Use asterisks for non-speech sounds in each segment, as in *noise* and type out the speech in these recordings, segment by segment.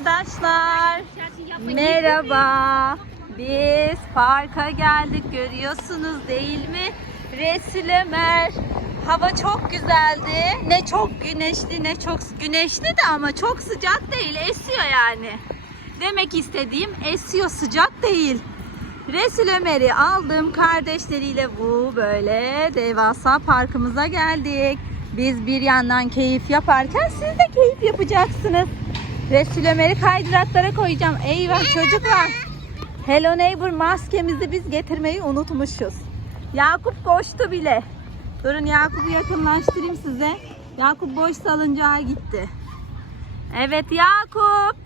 Arkadaşlar merhaba. Biz parka geldik görüyorsunuz değil mi? Resul Ömer. Hava çok güzeldi. Ne çok güneşli ne çok güneşli de ama çok sıcak değil. Esiyor yani. Demek istediğim esiyor sıcak değil. Resul Ömer'i aldım kardeşleriyle bu böyle devasa parkımıza geldik. Biz bir yandan keyif yaparken siz de keyif yapacaksınız. Resul Ömer'i kaydıraklara koyacağım. Eyvah çocuklar. Hello Neighbor maskemizi biz getirmeyi unutmuşuz. Yakup koştu bile. Durun Yakup'u yakınlaştırayım size. Yakup boş salıncağa gitti. Evet Yakup.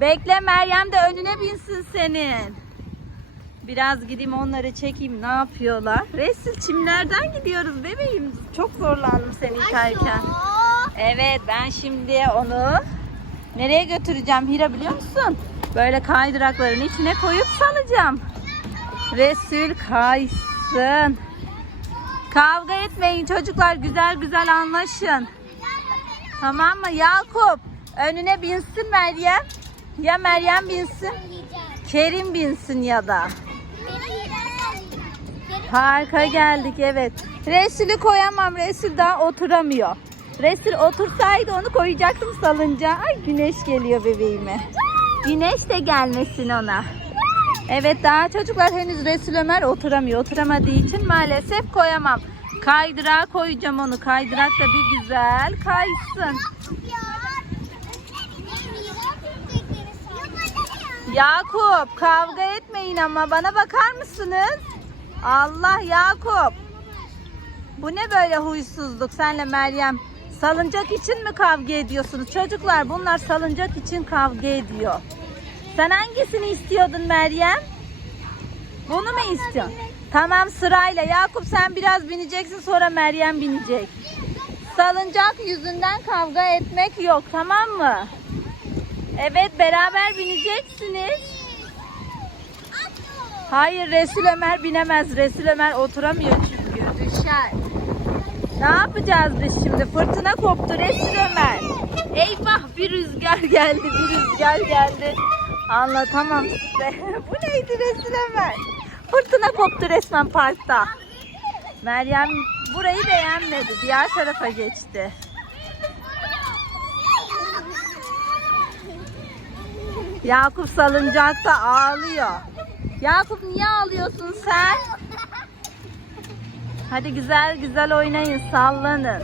Bekle Meryem de önüne binsin senin. Biraz gideyim onları çekeyim ne yapıyorlar. Resul çimlerden gidiyoruz bebeğim. Çok zorlandım seni yıkarken. Evet ben şimdi onu nereye götüreceğim Hira biliyor musun? Böyle kaydırakların içine koyup salacağım. Resul kaysın. Kavga etmeyin çocuklar güzel güzel anlaşın. Tamam mı? Yakup önüne binsin Meryem. Ya Meryem binsin, Kerim binsin ya da. Parka geldik evet. Resul'ü koyamam. Resul daha oturamıyor. Resul otursaydı onu koyacaktım salıncağa. Ay güneş geliyor bebeğime. Güneş de gelmesin ona. Evet daha çocuklar henüz Resul Ömer oturamıyor. Oturamadığı için maalesef koyamam. Kaydırağa koyacağım onu. Kaydırak da bir güzel kaysın. Yakup kavga etmeyin ama bana bakar mısınız? Allah Yakup. Bu ne böyle huysuzluk senle Meryem? Salıncak için mi kavga ediyorsunuz? Çocuklar bunlar salıncak için kavga ediyor. Sen hangisini istiyordun Meryem? Bunu mu istiyorsun? Tamam sırayla. Yakup sen biraz bineceksin sonra Meryem binecek. Salıncak yüzünden kavga etmek yok tamam mı? Evet beraber bineceksiniz. Hayır Resul Ömer binemez. Resul Ömer oturamıyor çünkü düşer. Ne yapacağız biz şimdi? Fırtına koptu Resul Ömer. Eyvah bir rüzgar geldi bir rüzgar geldi. Anlatamam size. *laughs* Bu neydi Resul Ömer? Fırtına koptu resmen parkta. Meryem burayı beğenmedi. Diğer tarafa geçti. Yakup salıncakta ağlıyor. Yakup niye ağlıyorsun sen? Hadi güzel güzel oynayın, sallanın.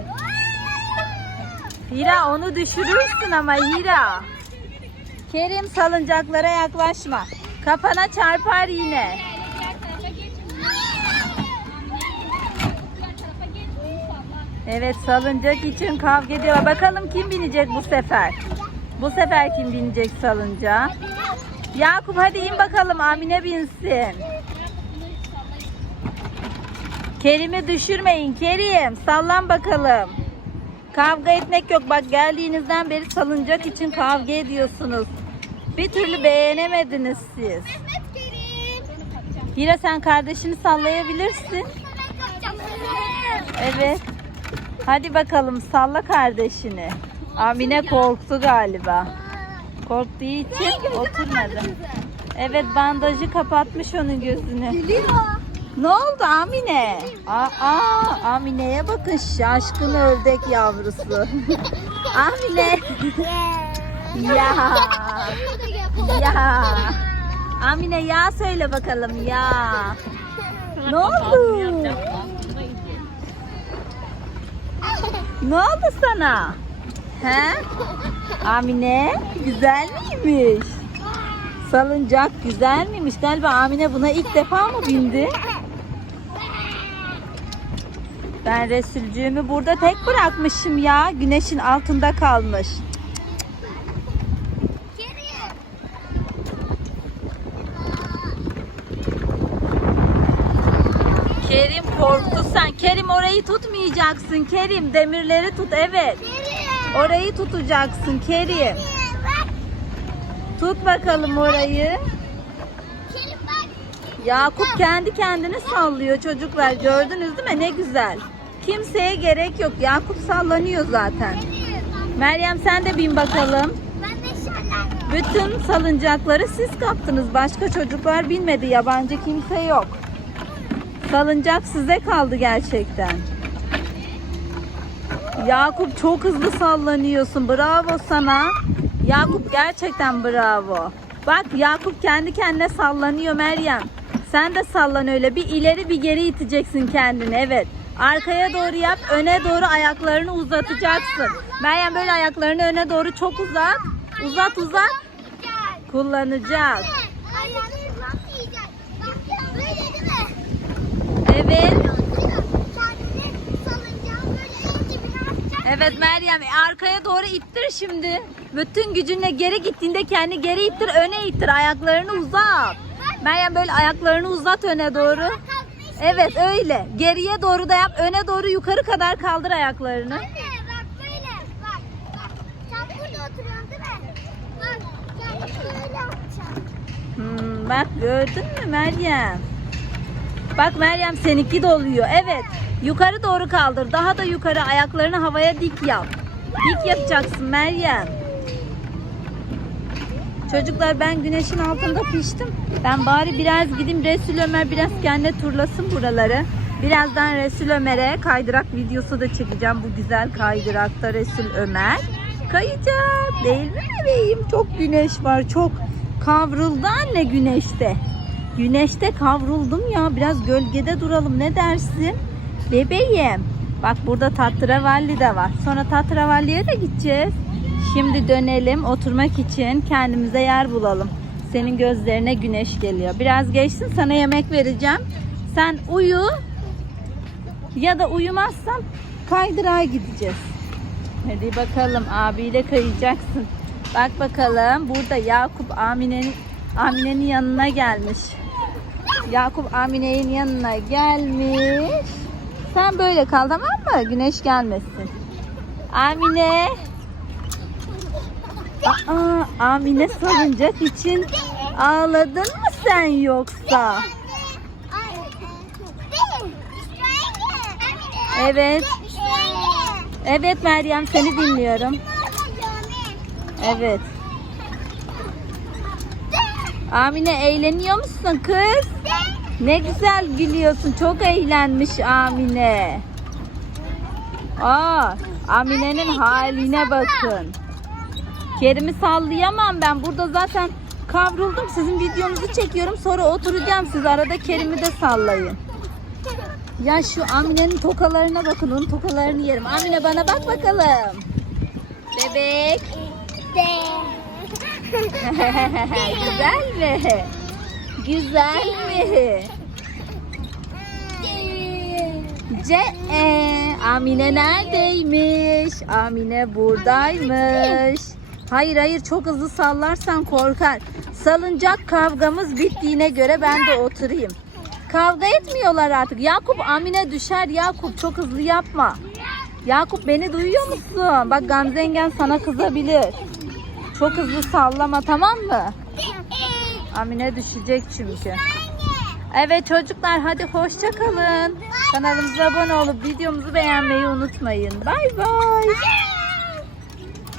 Hira onu düşürürsün ama Hira. Kerim salıncaklara yaklaşma. Kafana çarpar yine. Evet salıncak için kavga ediyor. Bakalım kim binecek bu sefer? Bu sefer kim binecek salıncağa? Yakup hadi in bakalım Amine binsin. Kerim'i düşürmeyin Kerim. Sallan bakalım. Kavga etmek yok. Bak geldiğinizden beri salıncak için kavga ediyorsunuz. Bir türlü beğenemediniz siz. Hira sen kardeşini sallayabilirsin. Evet. Hadi bakalım salla kardeşini. Amine korktu galiba. Korktuğu için oturmadı. Evet bandajı kapatmış onun gözünü. Ne oldu Amine? Aa, aa, Amine'ye bakın şaşkın ördek yavrusu. *laughs* Amine. ya. Ya. Amine ya söyle bakalım ya. Ne oldu? Ne oldu sana? He? Amine güzel miymiş? Salıncak güzel miymiş? Galiba Amine buna ilk defa mı bindi? Ben Resulcüğümü burada tek bırakmışım ya. Güneşin altında kalmış. Kerim korktu sen. Kerim orayı tutmayacaksın. Kerim demirleri tut evet. Orayı tutacaksın Kerim. Tut bakalım orayı. Yakup kendi kendini sallıyor çocuklar. Gördünüz değil mi? Ne güzel. Kimseye gerek yok. Yakup sallanıyor zaten. Meryem sen de bin bakalım. Bütün salıncakları siz kaptınız. Başka çocuklar binmedi. Yabancı kimse yok. Salıncak size kaldı gerçekten. Yakup çok hızlı sallanıyorsun. Bravo sana. Yakup gerçekten bravo. Bak Yakup kendi kendine sallanıyor Meryem. Sen de sallan öyle. Bir ileri bir geri iteceksin kendini. Evet. Arkaya doğru yap. Öne doğru ayaklarını uzatacaksın. Meryem böyle ayaklarını öne doğru çok uzat. Uzat uzat. Kullanacağız. Evet. Evet Meryem arkaya doğru ittir şimdi. Bütün gücünle geri gittiğinde kendi geri ittir öne ittir ayaklarını uzat. Meryem böyle ayaklarını uzat öne doğru. Evet öyle. Geriye doğru da yap. Öne doğru yukarı kadar kaldır ayaklarını. Anne bak böyle. Bak bak. Sen burada oturuyorsun değil mi? Bak gel böyle yapacağım. Hmm, bak gördün mü Meryem? Bak Meryem seninki de oluyor. Evet. Yukarı doğru kaldır. Daha da yukarı ayaklarını havaya dik yap. Dik yapacaksın Meryem. Çocuklar ben güneşin altında piştim. Ben bari biraz gideyim Resul Ömer biraz kendi turlasın buraları. Birazdan Resul Ömer'e kaydırak videosu da çekeceğim. Bu güzel kaydırakta Resul Ömer kayacak. Değil mi bebeğim? Çok güneş var. Çok kavruldu anne güneşte. Güneşte kavruldum ya. Biraz gölgede duralım. Ne dersin? Bebeğim. Bak burada tatravalli de var. Sonra tatravalliye de gideceğiz. Şimdi dönelim oturmak için kendimize yer bulalım. Senin gözlerine güneş geliyor. Biraz geçsin sana yemek vereceğim. Sen uyu ya da uyumazsan kaydırağa gideceğiz. Hadi bakalım abiyle kayacaksın. Bak bakalım burada Yakup Amine'nin Amine'nin yanına gelmiş. Yakup Amine'nin yanına gelmiş. Sen böyle kal tamam mı? Güneş gelmesin. Amine. Aa, Amine salıncak için ağladın mı sen yoksa? Evet. Evet Meryem seni dinliyorum. Evet. Amine eğleniyor musun kız? Ne güzel gülüyorsun. Çok eğlenmiş Amine. Aa, Amine'nin haline bakın. Kerim'i sallayamam ben. Burada zaten kavruldum. Sizin videonuzu çekiyorum. Sonra oturacağım. Siz arada Kerim'i de sallayın. Ya şu Amine'nin tokalarına bakın. Onun tokalarını yerim. Amine bana bak bakalım. Bebek. *laughs* Güzel mi? Güzel mi? Ce e, Amine neredeymiş? Amine buradaymış. Hayır hayır çok hızlı sallarsan korkar. Salıncak kavgamız bittiğine göre ben de oturayım. Kavga etmiyorlar artık. Yakup Amine düşer Yakup çok hızlı yapma. Yakup beni duyuyor musun? Bak Gamze yengen sana kızabilir. Çok hızlı sallama tamam mı? Amine düşecek çünkü. Evet çocuklar hadi hoşça kalın. Kanalımıza abone olup videomuzu beğenmeyi unutmayın. Bay bay.